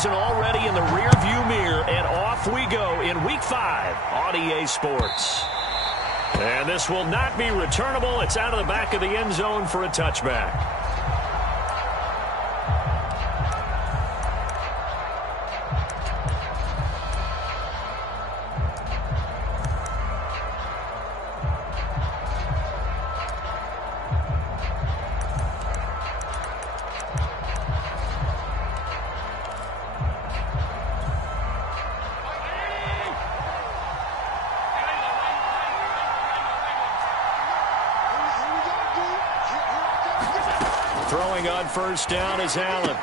season already in the rearview mirror, and off we go in Week 5 on EA Sports. And this will not be returnable. It's out of the back of the end zone for a touchback. Throwing on first down is Allen.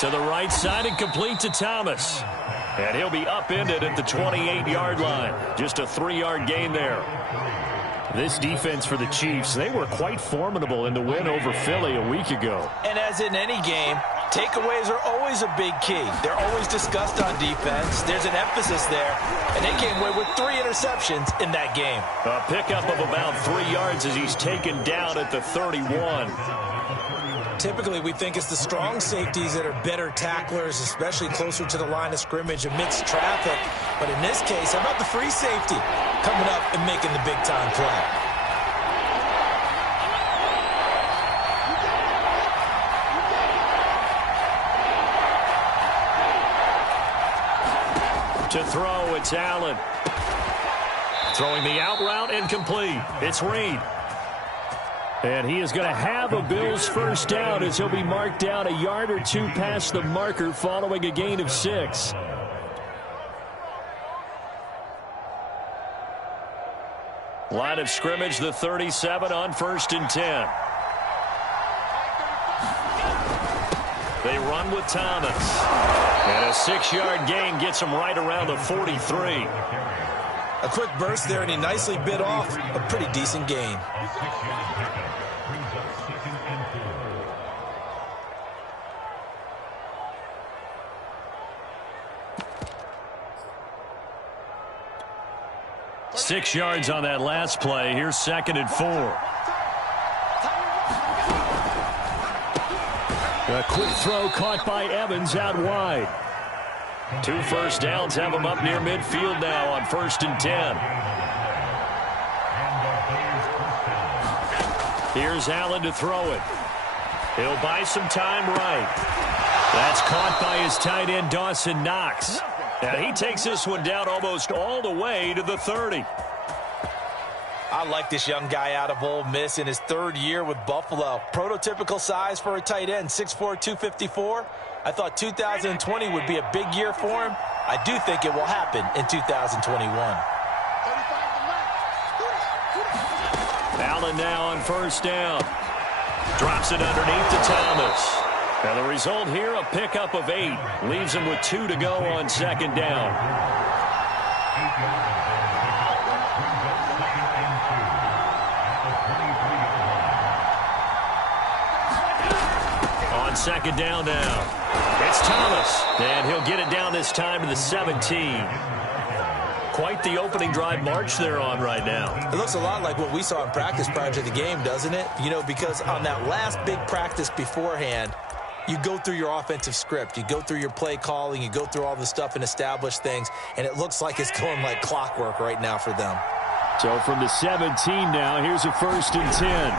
To the right side and complete to Thomas. And he'll be upended at the 28-yard line. Just a 3-yard gain there. This defense for the Chiefs, they were quite formidable in the win over Philly a week ago. And as in any game, takeaways are always a big key. They're always discussed on defense. There's an emphasis there. And they came away with 3 interceptions in that game. A pickup of about 3 yards as he's taken down at the 31. Typically, we think it's the strong safeties that are better tacklers, especially closer to the line of scrimmage amidst traffic. But in this case, how about the free safety coming up and making the big-time play? To throw, it's Allen. Throwing the out route and complete. It's Reed. And he is going to have a Bills first down as he'll be marked down a yard or 2 past the marker following a gain of 6. Line of scrimmage, the 37 on 1st and 10. They run with Thomas. And a 6-yard gain gets him right around the 43. A quick burst there, and he nicely bit off a pretty decent gain. Six yards on that last play. Here's 2nd and 4. A quick throw caught by Evans out wide. 2 first downs have him up near midfield now on 1st and 10. Here's Allen to throw it. He'll buy some time right. That's caught by his tight end, Dawson Knox. Now he takes this one down almost all the way to the 30. I like this young guy out of Ole Miss in his 3rd year with Buffalo. Prototypical size for a tight end, 6'4", 254. I thought 2020 would be a big year for him. I do think it will happen in 2021. Allen now on first down. Drops it underneath to Thomas. Now the result here, a pickup of 8. Leaves him with 2 to go on 2nd down. On 2nd down now. It's Thomas. And he'll get it down this time to the 17. Quite the opening drive march they're on right now. It looks a lot like what we saw in practice prior to the game, doesn't it? You know, because on that last big practice beforehand, you go through your offensive script. You go through your play calling. You go through all the stuff and establish things. And it looks like it's going like clockwork right now for them. So from the 17 now, here's a 1st and 10.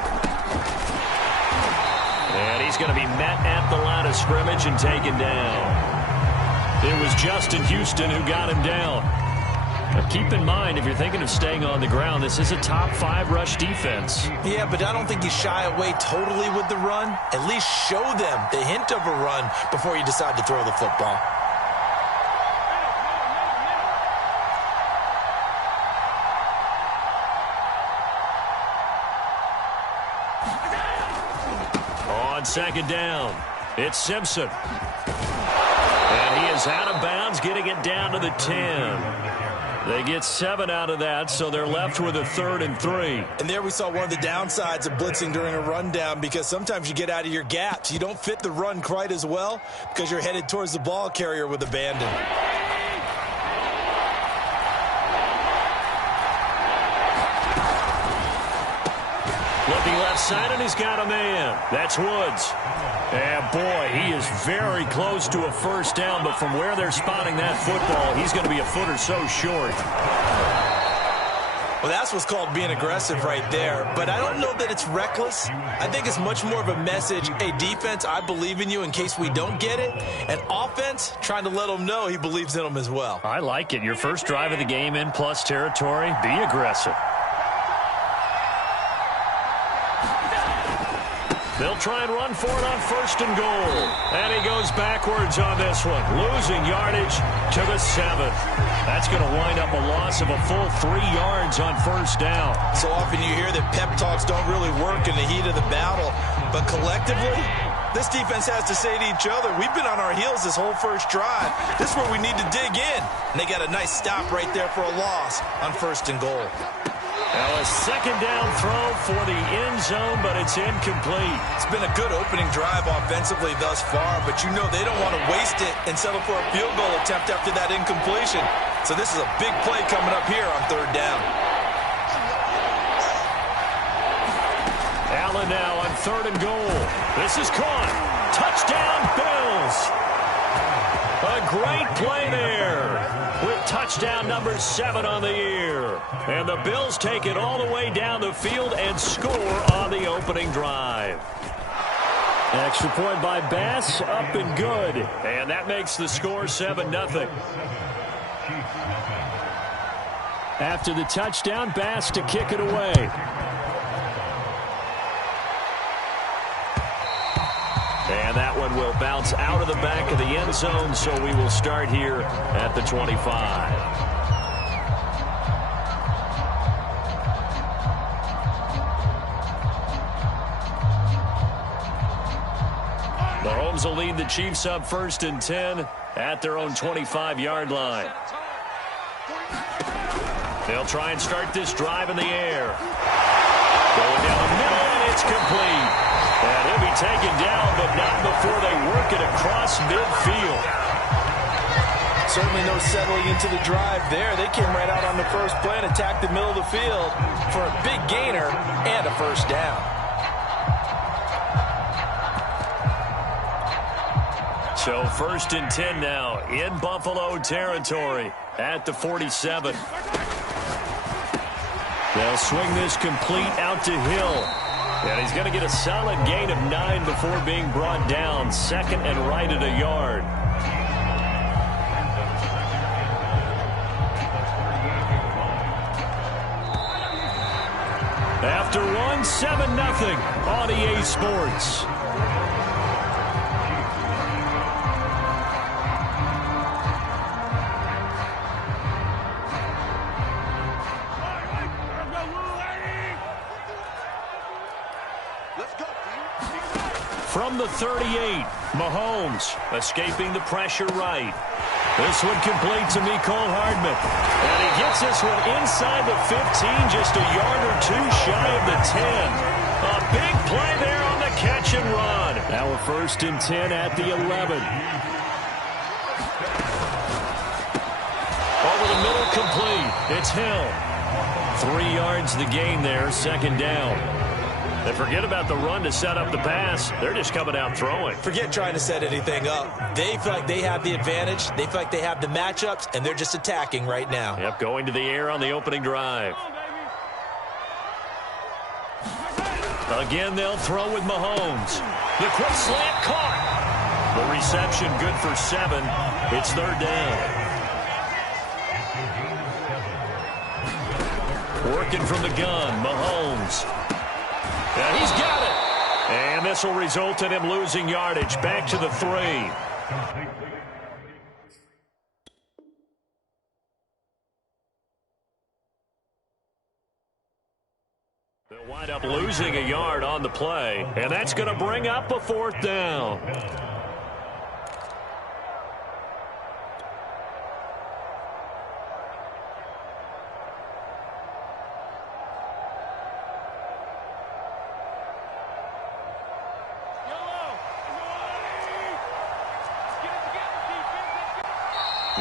And he's going to be met at the line of scrimmage and taken down. It was Justin Houston who got him down. Now keep in mind, if you're thinking of staying on the ground, this is a top 5 rush defense. Yeah, but I don't think you shy away totally with the run. At least show them the hint of a run before you decide to throw the football. On 2nd down, it's Simpson. And he is out of bounds, getting it down to the 10. They get 7 out of that, so they're left with a 3rd and 3. And there we saw one of the downsides of blitzing during a rundown, because sometimes you get out of your gaps. You don't fit the run quite as well because you're headed towards the ball carrier with abandon. Looking left side, and he's got a man. That's Woods. And, boy, he is very close to a first down, but from where they're spotting that football, he's going to be a foot or so short. Well, that's what's called being aggressive right there. But I don't know that it's reckless. I think it's much more of a message, hey, defense, I believe in you in case we don't get it. And offense, trying to let them know he believes in them as well. I like it. Your first drive of the game in plus territory, be aggressive. They'll try and run for it on first and goal. And he goes backwards on this one, losing yardage to the 7th. That's going to wind up a loss of a full 3 yards on first down. So often you hear that pep talks don't really work in the heat of the battle. But collectively, this defense has to say to each other, we've been on our heels this whole first drive. This is where we need to dig in. And they got a nice stop right there for a loss on first and goal. Now a second down throw for the end zone, but it's incomplete. It's been a good opening drive offensively thus far, but you know they don't want to waste it and settle for a field goal attempt after that incompletion. So this is a big play coming up here on third down. Allen now on third and goal. This is caught. Touchdown, Bills. A great play there with touchdown number 7 on the year. And the Bills take it all the way down the field and score on the opening drive. Extra point by Bass, up and good. And that makes the score 7-0. After the touchdown, Bass to kick it away. And that one will bounce out of the back of the end zone, so we will start here at the 25. Mahomes will lead the Chiefs up first and 10 at their own 25-yard line. They'll try and start this drive in the air. Going down the middle, and it's complete. And he'll be taken down, but not before they work it across midfield. Certainly no settling into the drive there. They came right out on the first play and attacked the middle of the field for a big gainer and a first down. So first and 10 now in Buffalo territory at the 47. They'll swing this complete out to Hill. And he's going to get a solid gain of 9 before being brought down. Second and right at a yard. After one, 7-0 on EA Sports. From the 38, Mahomes escaping the pressure right. This one complete to Mecole Hardman. And he gets this one inside the 15, just a yard or two shy of the 10. A big play there on the catch and run. Now a first and 10 at the 11. Over the middle, complete. It's Hill. 3 yards the gain there, second down. And forget about the run to set up the pass. They're just coming out throwing. Forget trying to set anything up. They feel like they have the advantage. They feel like they have the matchups, and they're just attacking right now. Yep, going to the air on the opening drive. Again, they'll throw with Mahomes. The quick slant caught. The reception good for 7. It's third down. Working from the gun, Mahomes. Yeah, he's got it. And this will result in him losing yardage. Back to the 3. They'll wind up losing a yard on the play. And that's going to bring up a fourth down.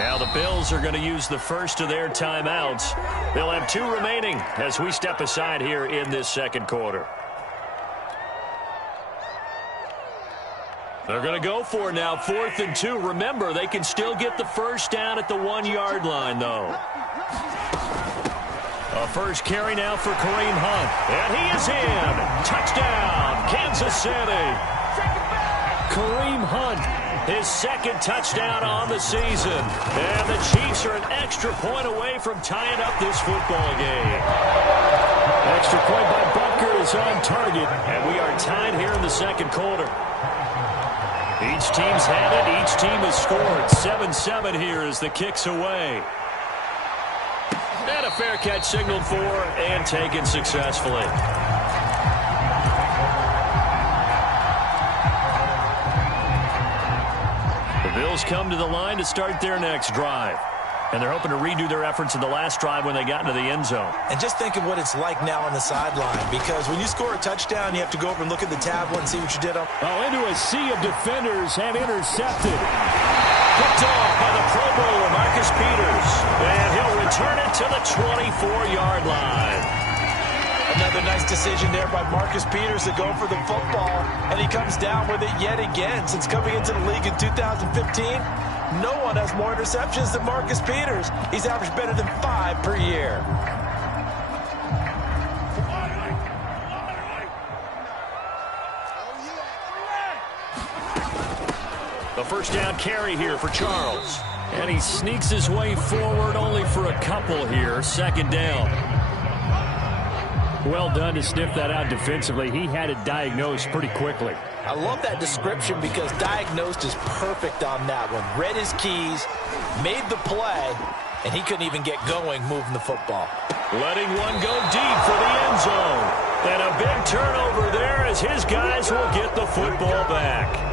Now the Bills are going to use the first of their timeouts. They'll have 2 remaining as we step aside here in this second quarter. They're going to go for it now, 4th and 2. Remember, they can still get the first down at the 1-yard line, though. A first carry now for Kareem Hunt. And he is in. Touchdown, Kansas City. Kareem Hunt, his second touchdown on the season. And the Chiefs are an extra point away from tying up this football game. Extra point by Butker is on target. And we are tied here in the second quarter. Each team's had it. Each team has scored. 7-7 here as the kick's away. And a fair catch signaled for and taken successfully. The Bills come to the line to start their next drive. And they're hoping to redo their efforts in the last drive when they got into the end zone. And just think of what it's like now on the sideline, because when you score a touchdown, you have to go over and look at the tablet and see what you did on. Oh, into a sea of defenders and intercepted. Picked off by the Pro Bowler, Marcus Peters. And he'll return it to the 24-yard line. Another nice decision there by Marcus Peters to go for the football, and he comes down with it yet again. Since coming into the league in 2015, no one has more interceptions than Marcus Peters. He's averaged better than 5 per year. A first down carry here for Charles. And he sneaks his way forward only for a couple here. 2nd down. Well done to sniff that out defensively. He had it diagnosed pretty quickly. I love that description because diagnosed is perfect on that one. Read his keys, made the play, and he couldn't even get going moving the football. Letting one go deep for the end zone. And a big turnover there as his guys will get the football back.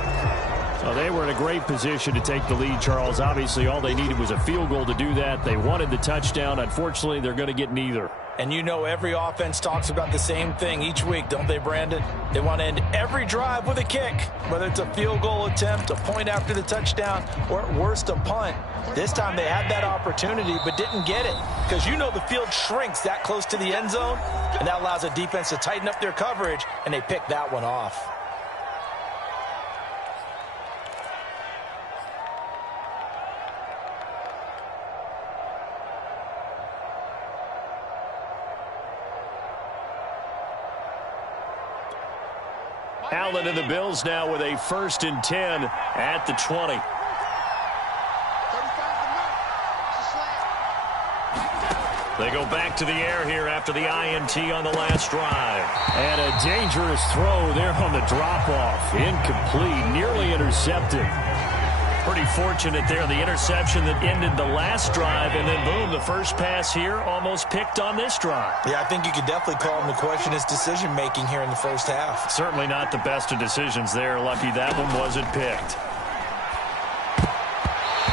So they were in a great position to take the lead, Charles. Obviously, all they needed was a field goal to do that. They wanted the touchdown. Unfortunately, they're going to get neither. And you know every offense talks about the same thing each week, don't they, Brandon? They want to end every drive with a kick, whether it's a field goal attempt, a point after the touchdown, or at worst, a punt. This time they had that opportunity but didn't get it because you know the field shrinks that close to the end zone, and that allows a defense to tighten up their coverage, and they picked that one off. Allen and the Bills now with a 1st and 10 at the 20. They go back to the air here after the INT on the last drive. And a dangerous throw there on the drop-off. Incomplete, nearly intercepted. Pretty fortunate there, the interception that ended the last drive, and then boom, the first pass here almost picked on this drive. Yeah, I think you could definitely call him to question his decision-making here in the first half. Certainly not the best of decisions there. Lucky that one wasn't picked.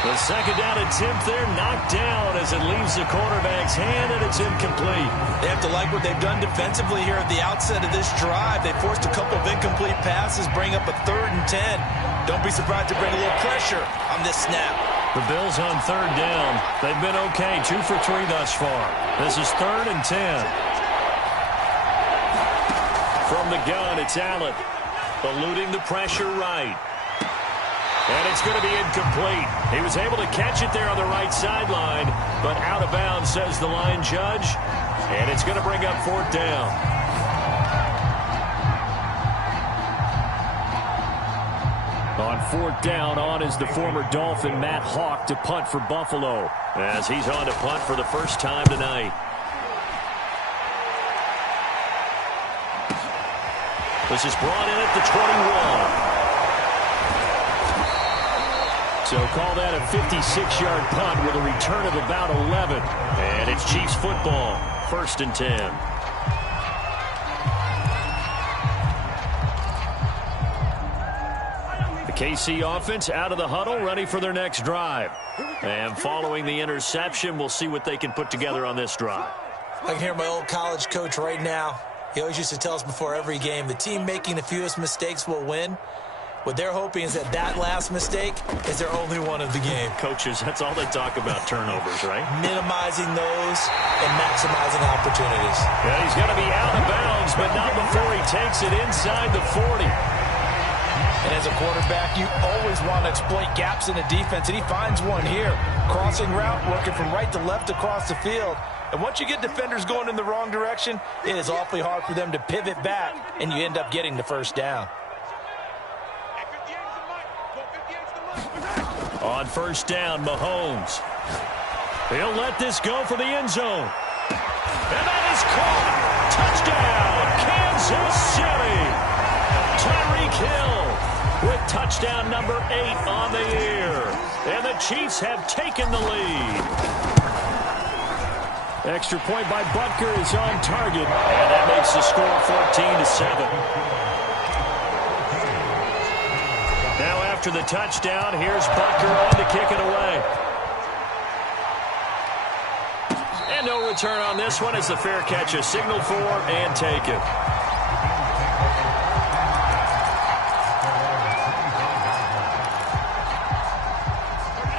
The 2nd down attempt there knocked down as it leaves the quarterback's hand, and it's incomplete. They have to like what they've done defensively here at the outset of this drive. They forced a couple of incomplete passes, bring up a 3rd and 10. Don't be surprised to bring a little pressure on this snap. The Bills on 3rd down. They've been okay, 2 for 3 thus far. This is 3rd and 10. From the gun, it's Allen. Eluding the pressure right. And it's going to be incomplete. He was able to catch it there on the right sideline, but out of bounds, says the line judge. And it's going to bring up 4th down. On 4th down, on is the former Dolphin, Matt Hawk, to punt for Buffalo, as he's on to punt for the first time tonight. This is brought in at the 21. So call that a 56-yard punt with a return of about 11. And it's Chiefs football, 1st and 10. The KC offense out of the huddle, ready for their next drive. And following the interception, we'll see what they can put together on this drive. I can hear my old college coach right now. He always used to tell us before every game, the team making the fewest mistakes will win. What they're hoping is that that last mistake is their only one of the game. Coaches, that's all they talk about, turnovers, right? Minimizing those and maximizing opportunities. Yeah, he's going to be out of bounds, but not before he takes it inside the 40. And as a quarterback, you always want to exploit gaps in the defense, and he finds one here. Crossing route, working from right to left across the field. And once you get defenders going in the wrong direction, it is awfully hard for them to pivot back, and you end up getting the first down. On first down, Mahomes. He'll let this go for the end zone. And that is caught. Touchdown, Kansas City. Tyreek Hill with touchdown number 8 on the year. And the Chiefs have taken the lead. Extra point by Butker is on target. And that makes the score 14-7. Now after the touchdown, here's Butker on to kick it away. And no return on this one as the fair catch is signaled for and taken.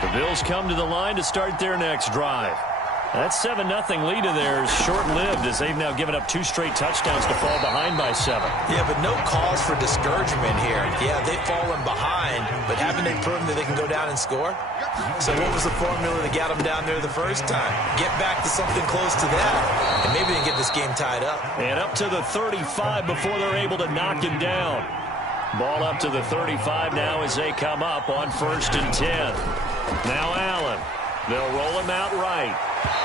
The Bills come to the line to start their next drive. That 7-0 lead of theirs short-lived as they've now given up 2 straight touchdowns to fall behind by 7. Yeah, but no cause for discouragement here. Yeah, they've fallen behind, but haven't they proven that they can go down and score? So what was the formula that got them down there the first time? Get back to something close to that, and maybe they can get this game tied up. And up to the 35 before they're able to knock him down. Ball up to the 35 now as they come up on 1st and 10. Now Allen. They'll roll him out right.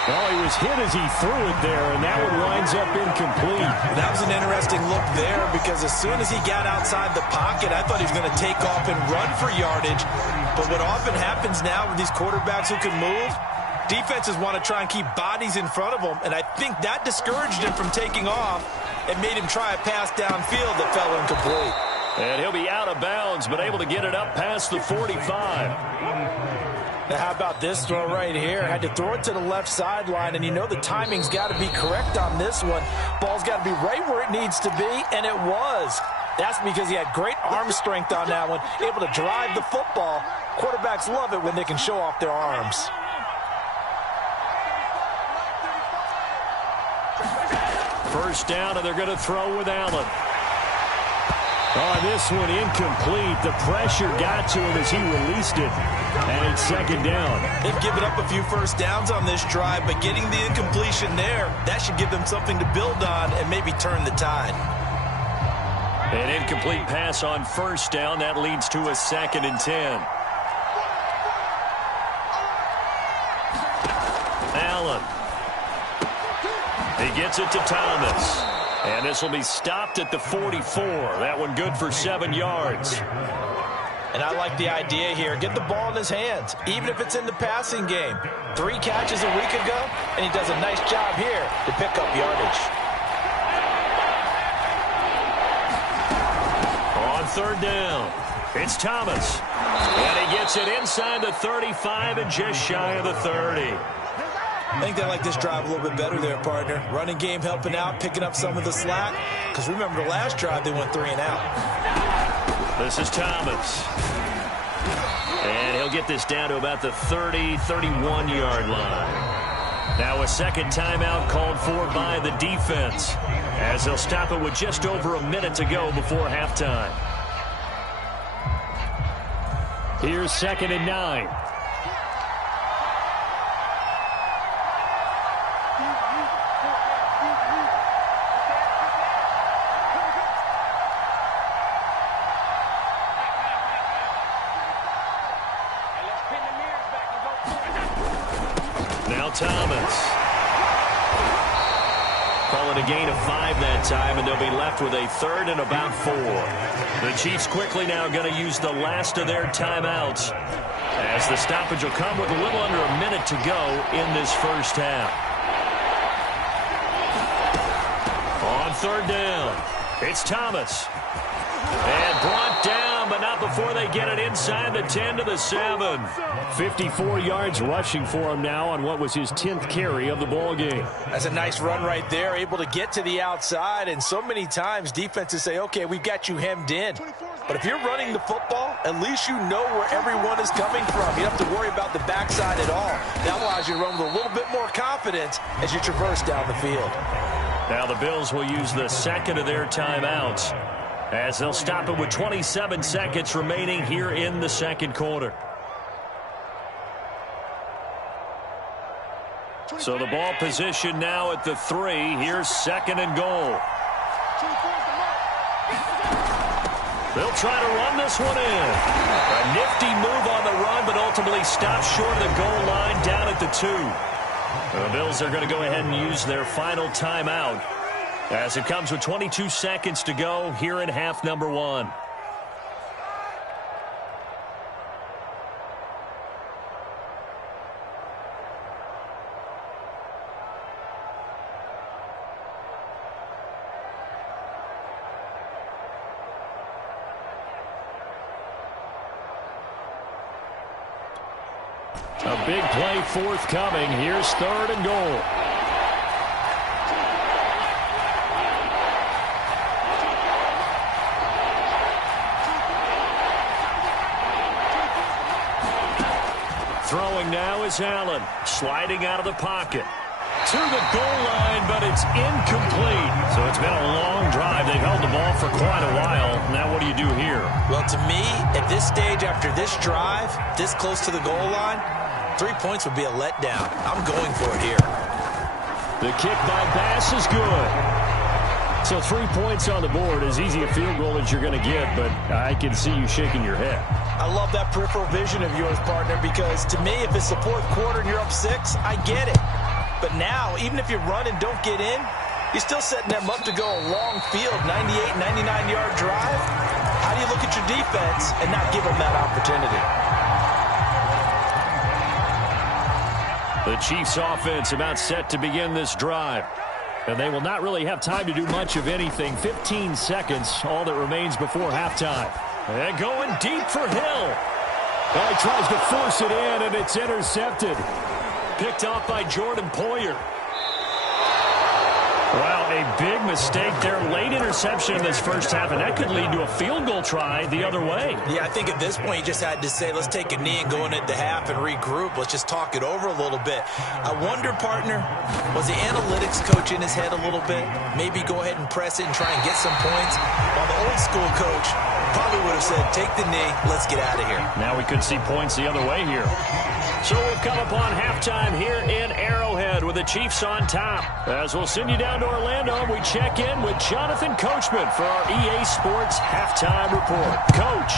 Well, he was hit as he threw it there, and that one winds up incomplete. That was an interesting look there because as soon as he got outside the pocket, I thought he was going to take off and run for yardage. But what often happens now with these quarterbacks who can move, defenses want to try and keep bodies in front of them, and I think that discouraged him from taking off and made him try a pass downfield that fell incomplete. And he'll be out of bounds, but able to get it up past the 45. Now, how about this throw right here? Had to throw it to the left sideline, and you know the timing's got to be correct on this one. Ball's got to be right where it needs to be, and it was. That's because he had great arm strength on that one, able to drive the football. Quarterbacks love it when they can show off their arms. First down, and they're going to throw with Allen. Oh, this one incomplete. The pressure got to him as he released it. And it's 2nd down. They've given up a few first downs on this drive, but getting the incompletion there, that should give them something to build on and maybe turn the tide. An incomplete pass on first down. That leads to a 2nd and 10. Allen. He gets it to Thomas. And this will be stopped at the 44. That one good for 7 yards. And I like the idea here. Get the ball in his hands, even if it's in the passing game. 3 catches a week ago, and he does a nice job here to pick up yardage. On 3rd down, it's Thomas. And he gets it inside the 35 and just shy of the 30. I think they like this drive a little bit better there, partner. Running game helping out, picking up some of the slack. Because remember the last drive, they went 3 and out. This is Thomas. And he'll get this down to about the 30, 31-yard line. Now a 2nd timeout called for by the defense, as they'll stop it with just over a minute to go before halftime. Here's 2nd and 9. Thomas. Call it a gain of 5 that time, and they'll be left with a 3rd and about 4. The Chiefs quickly now going to use the last of their timeouts, as the stoppage will come with a little under a minute to go in this first half. On 3rd down, it's Thomas. And brought down, but not before they get it inside the 10 to the 7. 54 yards rushing for him now on what was his 10th carry of the ball game. That's a nice run right there, able to get to the outside. And so many times defenses say, okay, we've got you hemmed in. But if you're running the football, at least you know where everyone is coming from. You don't have to worry about the backside at all. That allows you to run with a little bit more confidence as you traverse down the field. Now the Bills will use the 2nd of their timeouts. as they'll stop it with 27 seconds remaining here in the second quarter. So the ball position now at the 3. Here's second and goal. They'll try to run this one in. A nifty move on the run, but ultimately stopped short of the goal line down at the 2. The Bills are going to go ahead and use their final timeout as it comes with 22 seconds to go here in half number 1. A big play forthcoming. Here's third and goal. Throwing now is Allen, sliding out of the pocket. To the goal line, but it's incomplete. So it's been a long drive. They've held the ball for quite a while. Now what do you do here? Well, to me, at this stage, after this drive, this close to the goal line, 3 points would be a letdown. I'm going for it here. The kick by Bass is good. So 3 points on the board, as easy a field goal as you're going to get, but I can see you shaking your head. I love that peripheral vision of yours, partner, because to me, if it's the fourth quarter and you're up 6, I get it. But now, even if you run and don't get in, you're still setting them up to go a long field, 98, 99-yard drive. How do you look at your defense and not give them that opportunity? The Chiefs offense about set to begin this drive. And they will not really have time to do much of anything. 15 seconds, all that remains before halftime. And going deep for Hill. Well, he tries to force it in, and it's intercepted. Picked off by Jordan Poyer. Wow, a big mistake there. Late interception in this first half, and that could lead to a field goal try the other way. Yeah, I think at this point you just had to say, let's take a knee and go into the half and regroup. Let's just talk it over a little bit. I wonder, partner, was the analytics coach in his head a little bit? Maybe go ahead and press it and try and get some points? While the old school coach probably would have said, take the knee, let's get out of here. Now we could see points the other way here. So we've come upon halftime here in Arrowhead with the Chiefs on top. As we'll send you down to Orlando, we check in with Jonathan Coachman for our EA Sports Halftime Report. Coach.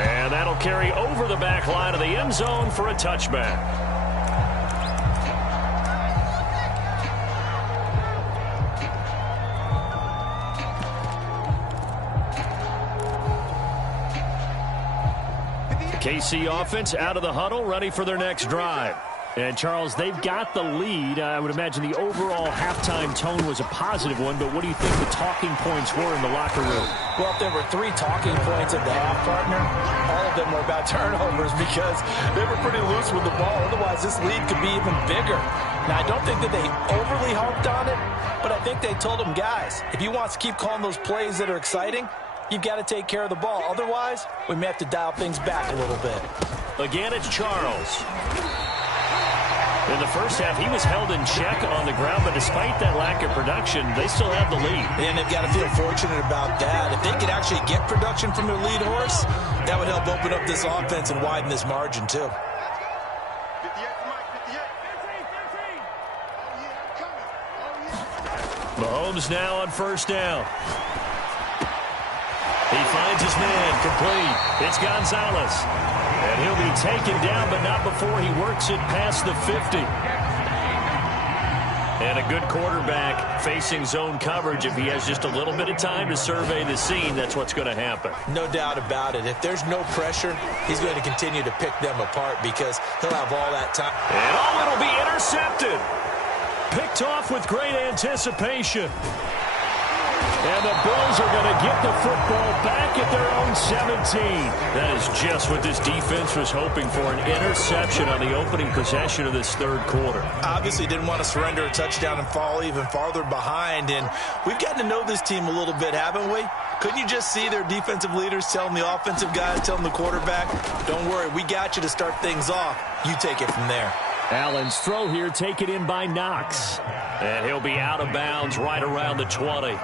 And that'll carry over the back line of the end zone for a touchback. KC offense out of the huddle, ready for their next drive. And, Charles, they've got the lead. I would imagine the overall halftime tone was a positive one, but what do you think the talking points were in the locker room? Well, if there were 3 talking points at the half, partner, all of them were about turnovers because they were pretty loose with the ball. Otherwise, this lead could be even bigger. Now, I don't think that they overly harped on it, but I think they told them, guys, if you want to keep calling those plays that are exciting, you've got to take care of the ball. Otherwise, we may have to dial things back a little bit. Again, it's Charles. In the first half, he was held in check on the ground, but despite that lack of production, they still have the lead. And they've got to feel fortunate about that. If they could actually get production from their lead horse, that would help open up this offense and widen this margin, too. Mahomes now on first down. He finds his man, complete. It's Gonzalez. And he'll be taken down, but not before he works it past the 50. And a good quarterback facing zone coverage. If he has just a little bit of time to survey the scene, that's what's going to happen. No doubt about it. If there's no pressure, he's going to continue to pick them apart because he'll have all that time. And it'll be intercepted. Picked off with great anticipation. And the Bills are going to get the football back at their own 17. That is just what this defense was hoping for, an interception on the opening possession of this third quarter. Obviously didn't want to surrender a touchdown and fall even farther behind. And we've gotten to know this team a little bit, haven't we? Couldn't you just see their defensive leaders telling the offensive guys, telling the quarterback, don't worry, we got you to start things off. You take it from there. Allen's throw here taken in by Knox. And he'll be out of bounds right around the 20.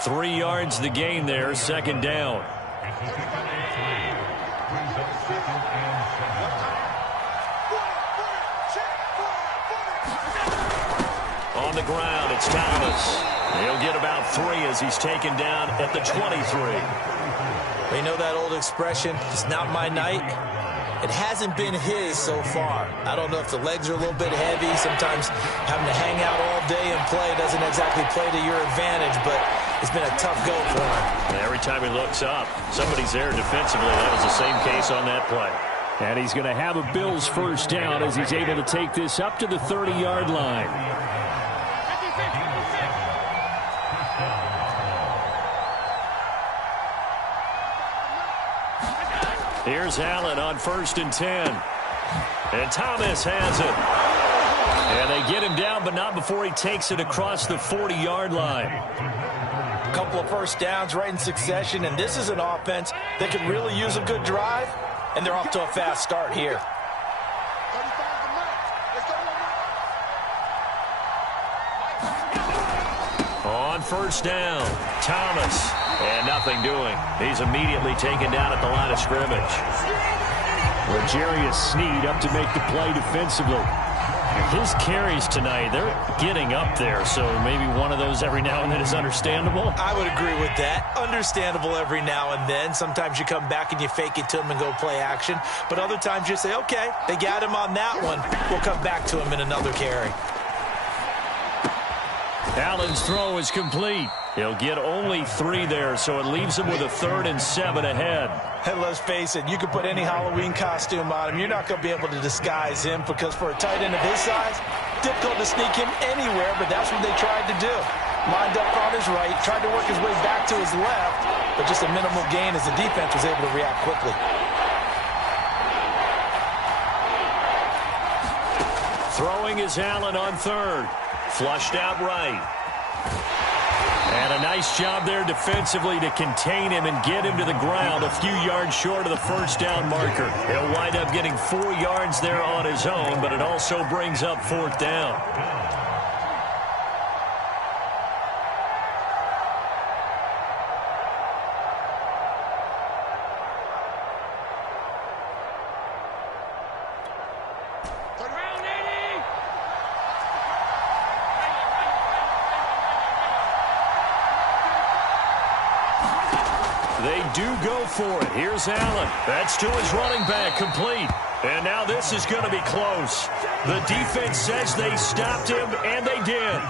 3 yards the gain there, second down. On the ground, it's Thomas. He'll get about 3 as he's taken down at the 23. You know that old expression, it's not my night? It hasn't been his so far. I don't know if the legs are a little bit heavy. Sometimes having to hang out all day and play doesn't exactly play to your advantage, but it's been a tough go for him. Every time he looks up, somebody's there defensively. That was the same case on that play. And he's going to have a Bills first down as he's able to take this up to the 30-yard line. Here's Allen on 1st and 10. And Thomas has it. And they get him down, but not before he takes it across the 40-yard line. A couple of first downs right in succession, and this is an offense that could really use a good drive, and they're off to a fast start here. On first down, Thomas. And nothing doing. He's immediately taken down at the line of scrimmage. L'Jarius Sneed up to make the play defensively. His carries tonight, they're getting up there, so maybe one of those every now and then is understandable. I would agree with that. Understandable every now and then. Sometimes you come back and you fake it to him and go play action. But other times you say, okay, they got him on that one. We'll come back to him in another carry. Allen's throw is complete. He'll get only 3 there, so it leaves him with a 3rd and 7 ahead. Hey, let's face it, you can put any Halloween costume on him. You're not going to be able to disguise him because for a tight end of his size, difficult to sneak him anywhere, but that's what they tried to do. Lined up on his right, tried to work his way back to his left, but just a minimal gain as the defense was able to react quickly. Throwing is Allen on 3rd. Flushed out right. And a nice job there defensively to contain him and get him to the ground a few yards short of the first down marker. He'll wind up getting 4 yards there on his own, but it also brings up 4th down. They do go for it. Here's Allen. That's to his running back, complete. And now this is going to be close. The defense says they stopped him, and they did.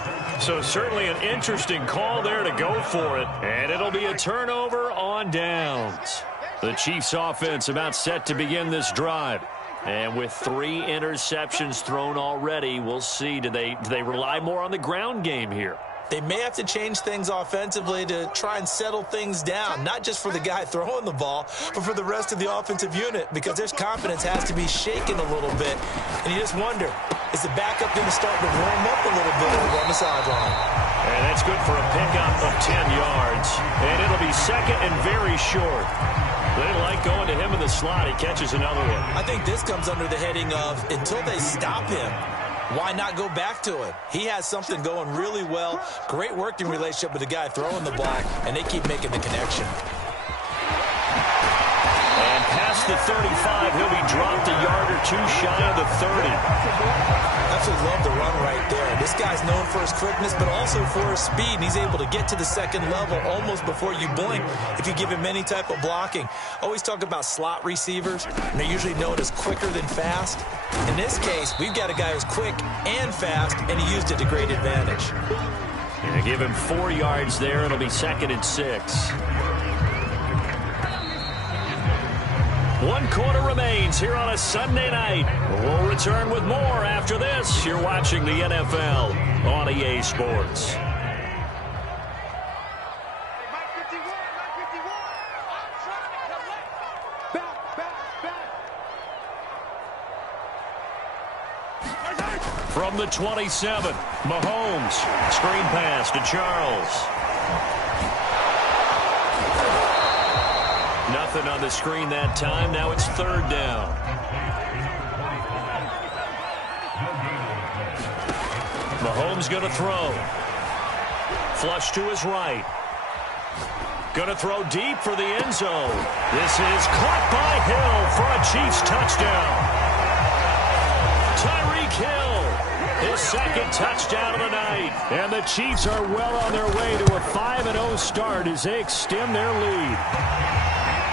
So certainly an interesting call there to go for it. And it'll be a turnover on downs. The Chiefs offense about set to begin this drive. And with 3 interceptions thrown already, we'll see. Do they rely more on the ground game here? They may have to change things offensively to try and settle things down, not just for the guy throwing the ball, but for the rest of the offensive unit, because their confidence has to be shaken a little bit. And you just wonder, is the backup going to start to warm up a little bit over on the sideline? And that's good for a pickup of 10 yards. And it'll be second and very short. They like going to him in the slot. He catches another one. I think this comes under the heading of, until they stop him, why not go back to it? He has something going really well. Great working relationship with the guy throwing the ball, and they keep making the connection. And past the 35, he'll be dropped a yard or 2 shy of the 30. Absolutely love the run right there. This guy's known for his quickness, but also for his speed. And he's able to get to the second level almost before you blink if you give him any type of blocking. Always talk about slot receivers, and they're usually known as quicker than fast. In this case, we've got a guy who's quick and fast, and he used it to great advantage. And give him 4 yards there. It'll be second and 6. 1 quarter remains here on a Sunday night. We'll return with more after this. You're watching the NFL on EA Sports. From the 27, Mahomes. Screen pass to Charles. Nothing on the screen that time. Now it's 3rd down. Mahomes going to throw. Flush to his right. Going to throw deep for the end zone. This is caught by Hill for a Chiefs touchdown. Tyreek Hill, his second touchdown of the night. And the Chiefs are well on their way to a 5-0 start as they extend their lead.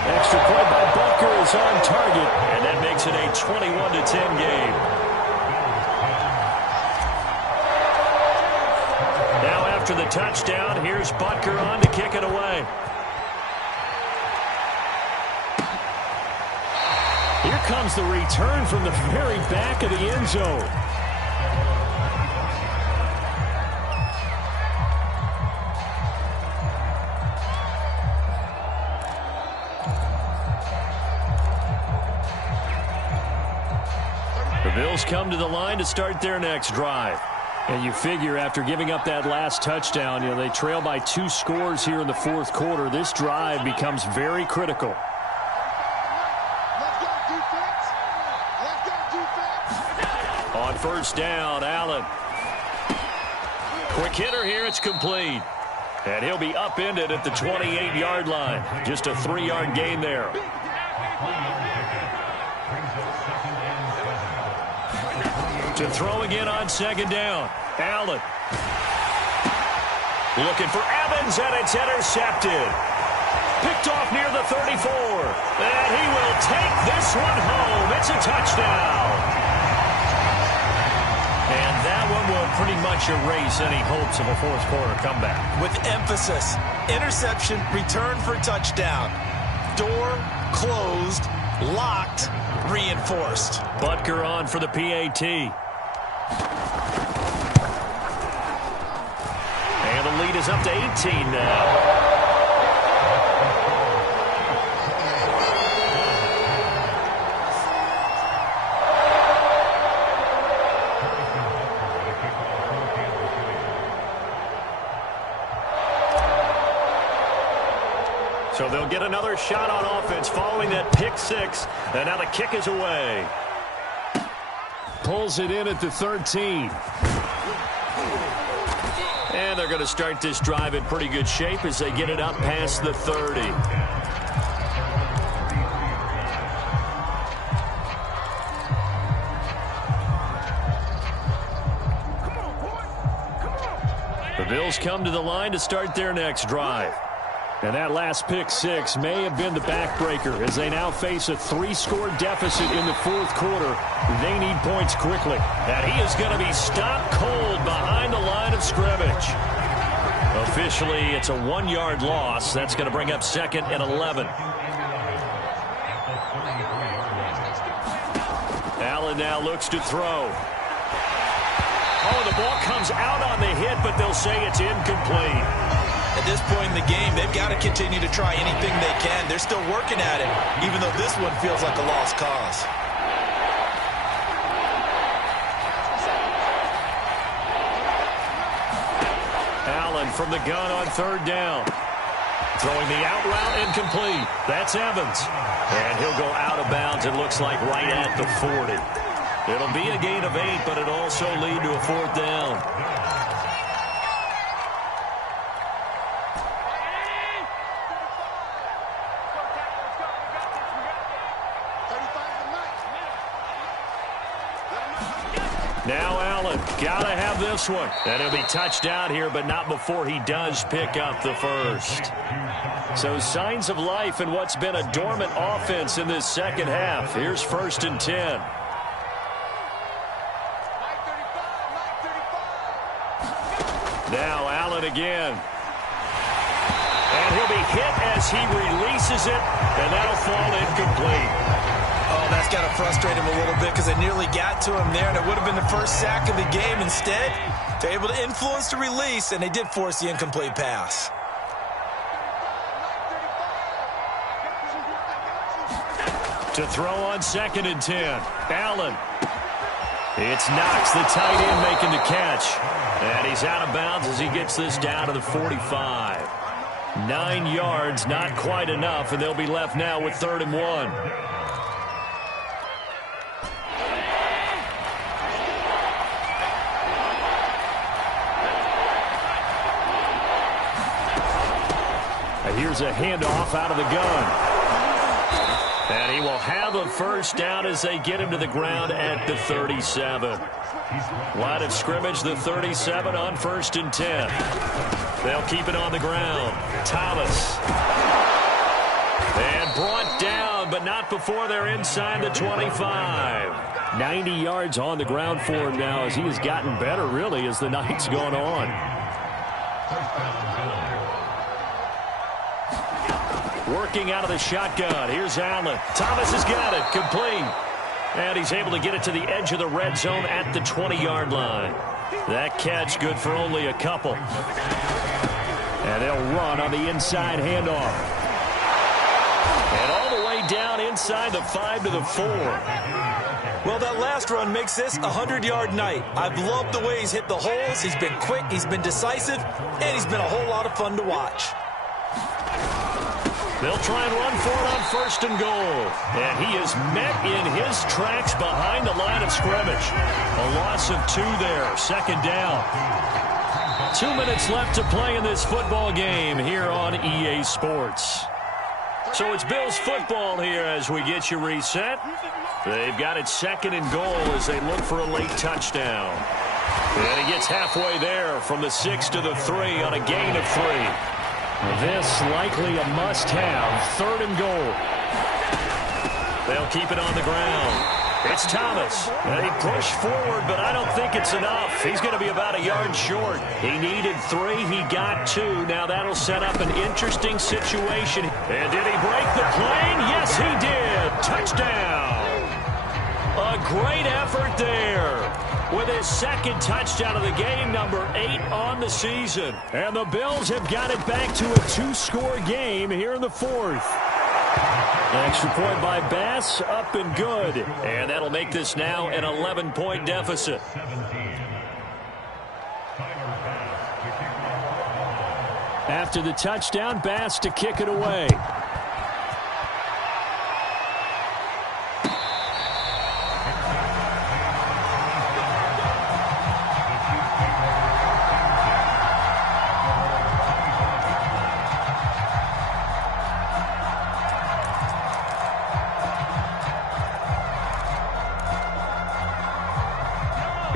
Extra point by Butker is on target, and that makes it a 21-10 game. Now after the touchdown, here's Butker on to kick it away. Here comes the return from the very back of the end zone. The Bills come to the line to start their next drive. And you figure after giving up that last touchdown, they trail by 2 scores here in the fourth quarter. This drive becomes very critical. On first down, Allen. Quick hitter here, it's complete. And he'll be upended at the 28-yard line. Just a 3-yard gain there. To throw again on second down. Allen. Looking for Evans, and it's intercepted. Picked off near the 34. And he will take this one home. It's a touchdown. And that one will pretty much erase any hopes of a fourth quarter comeback. With emphasis, interception, return for touchdown. Door closed, locked, reinforced. Butker on for the PAT. And the lead is up to 18 now. So they'll get another shot on offense following that pick six. And now the kick is away. Pulls it in at the 13. And they're going to start this drive in pretty good shape as they get it up past the 30. The Bills come to the line to start their next drive. And that last pick six may have been the backbreaker as they now face a 3-score deficit in the fourth quarter. They need points quickly. And he is going to be stopped cold behind the line of scrimmage. Officially, it's a 1-yard loss. That's going to bring up second and 11. Allen now looks to throw. Oh, the ball comes out on the hit, but they'll say it's incomplete. At this point in the game, they've got to continue to try anything they can. They're still working at it, even though this one feels like a lost cause. Allen from the gun on third down. Throwing the out route incomplete. That's Evans. And he'll go out of bounds, it looks like, right at the 40. It'll be a gain of 8, but it'll also lead to a fourth down. Now Allen, gotta have this one. And he'll be touched down here, but not before he does pick up the first. So signs of life in what's been a dormant offense in this second half. Here's first and 10. Now Allen again. And he'll be hit as he releases it, and that'll fall incomplete. Oh, that's got to frustrate him a little bit because they nearly got to him there, and it would have been the first sack of the game. Instead, they're able to influence the release, and they did force the incomplete pass. To throw on second and 10. Allen. It's Knox, the tight end, making the catch. And he's out of bounds as he gets this down to the 45. 9 yards, not quite enough, and they'll be left now with 3rd and 1. Here's a handoff out of the gun. And he will have a first down as they get him to the ground at the 37. Line of scrimmage, the 37 on 1st and 10. They'll keep it on the ground. Thomas. And brought down, but not before they're inside the 25. 90 yards on the ground for him now as he has gotten better, really, as the night's gone on. Working out of the shotgun. Here's Allen. Thomas has got it. Complete. And he's able to get it to the edge of the red zone at the 20-yard line. That catch good for only a couple. And they'll run on the inside handoff. And all the way down inside the 5 to the 4. Well, that last run makes this a 100-yard night. I've loved the way he's hit the holes. He's been quick, he's been decisive, and he's been a whole lot of fun to watch. They'll try and run for it on 1st and goal. And he is met in his tracks behind the line of scrimmage. A loss of 2 there. 2nd down. 2 minutes left to play in this football game here on EA Sports. So it's Bills football here as we get you reset. They've got it 2nd and goal as they look for a late touchdown. And he gets halfway there from the 6 to the 3 on a gain of 3. This likely a must-have. 3rd and goal. They'll keep it on the ground. It's Thomas. And he pushed forward, but I don't think it's enough. He's going to be about a yard short. He needed 3. He got 2. Now that'll set up an interesting situation. And did he break the plane? Yes, he did. Touchdown. A great effort there. With his 2nd touchdown of the game, number 8 on the season. And the Bills have got it back to a 2-score game here in the 4th. Extra point by Bass, up and good. And that'll make this now an 11-point deficit. After the touchdown, Bass to kick it away.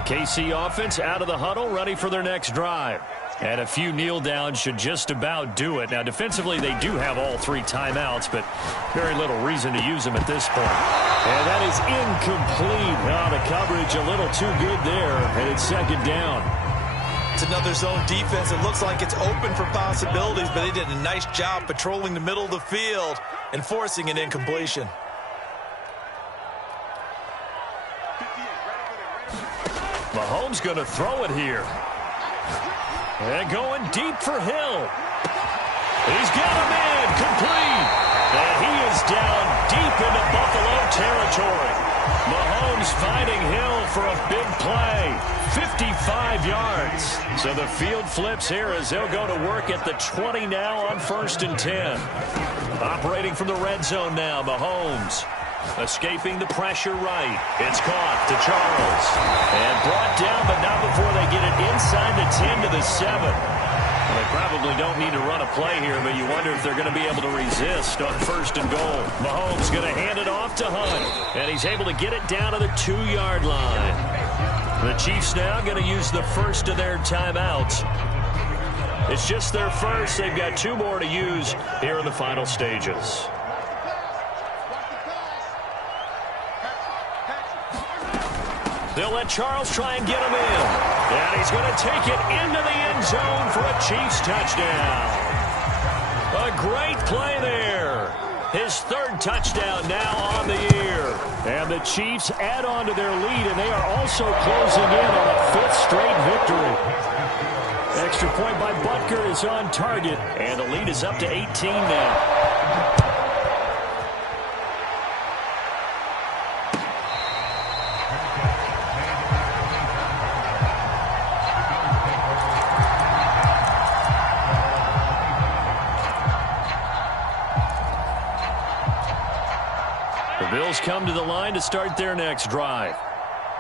KC offense out of the huddle, ready for their next drive. And a few kneel downs should just about do it. Now, defensively, they do have all 3 timeouts, but very little reason to use them at this point. And that is incomplete. Oh, the coverage a little too good there, and it's 2nd down. It's another zone defense. It looks like it's open for possibilities, but they did a nice job patrolling the middle of the field and forcing an incompletion. Mahomes going to throw it here. And going deep for Hill. He's got him in. Complete. And he is down deep into Buffalo territory. Mahomes finding Hill for a big play. 55 yards. So the field flips here as they'll go to work at the 20 now on 1st and 10. Operating from the red zone now, Mahomes. Escaping the pressure right. It's caught to Charles. And brought down, but not before they get it inside the 10 to the 7. Well, they probably don't need to run a play here, but you wonder if they're going to be able to resist on 1st and goal. Mahomes going to hand it off to Hunt. And he's able to get it down to the 2-yard line. The Chiefs now going to use the first of their timeouts. It's just their first. They've got 2 more to use here in the final stages. They'll let Charles try and get him in. And he's going to take it into the end zone for a Chiefs touchdown. A great play there. His 3rd touchdown now on the year. And the Chiefs add on to their lead, and they are also closing in on a 5th straight victory. Extra point by Butker is on target, and the lead is up to 18 now. Bills come to the line to start their next drive.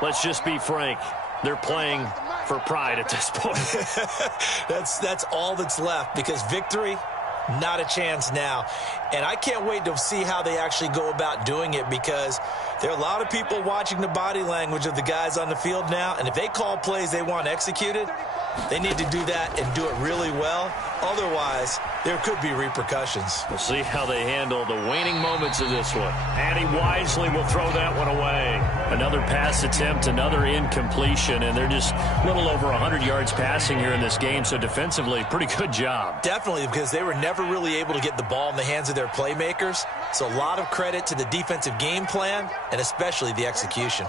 Let's just be frank. They're playing for pride at this point. That's all that's left, because victory Not a chance now. And I can't wait to see how they actually go about doing it, because there are a lot of people watching the body language of the guys on the field now. And if they call plays they want executed, they need to do that and do it really well. Otherwise, there could be repercussions. We'll see how they handle the waning moments of this one. And he wisely will throw that one away. Another pass attempt, another incompletion, and they're just a little over 100 yards passing here in this game. So defensively, pretty good job. Definitely, because they were never really able to get the ball in the hands of their playmakers. So a lot of credit to the defensive game plan and especially the execution.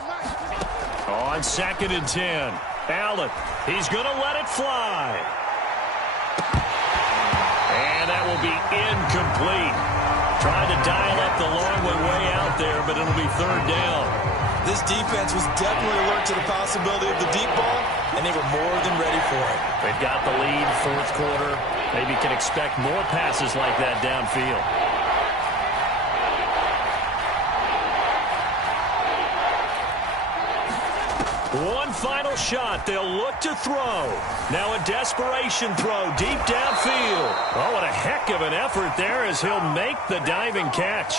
On 2nd and 10, Allen, he's going to let it fly. And that will be incomplete. Trying to dial up the long one way out there, but it'll be 3rd down. This defense was definitely alert to the possibility of the deep ball, and they were more than ready for it. They've got the lead, 4th quarter. Maybe can expect more passes like that downfield. One final shot. They'll look to throw. Now a desperation throw deep downfield. Oh, what a heck of an effort there as he'll make the diving catch.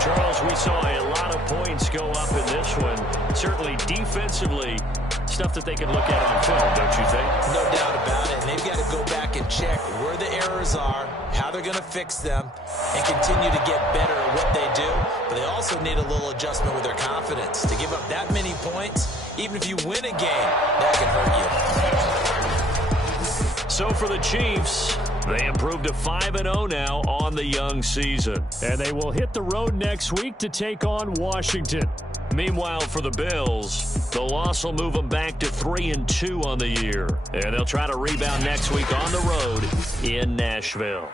Charles, we saw a lot of points go up in this one. Certainly defensively, stuff that they can look at on film, don't you think? No doubt about it. And they've got to go back and check where the errors are, how they're going to fix them, and continue to get better at what they do. But they also need a little adjustment with their confidence. To give up that many points, even if you win a game, that can hurt you. So for the Chiefs, they improved to 5-0 now on the young season. And they will hit the road next week to take on Washington. Meanwhile, for the Bills, the loss will move them back to 3-2 on the year. And they'll try to rebound next week on the road in Nashville.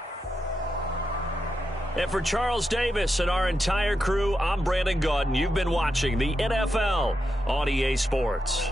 And for Charles Davis and our entire crew, I'm Brandon Gaudin. You've been watching the NFL on EA Sports.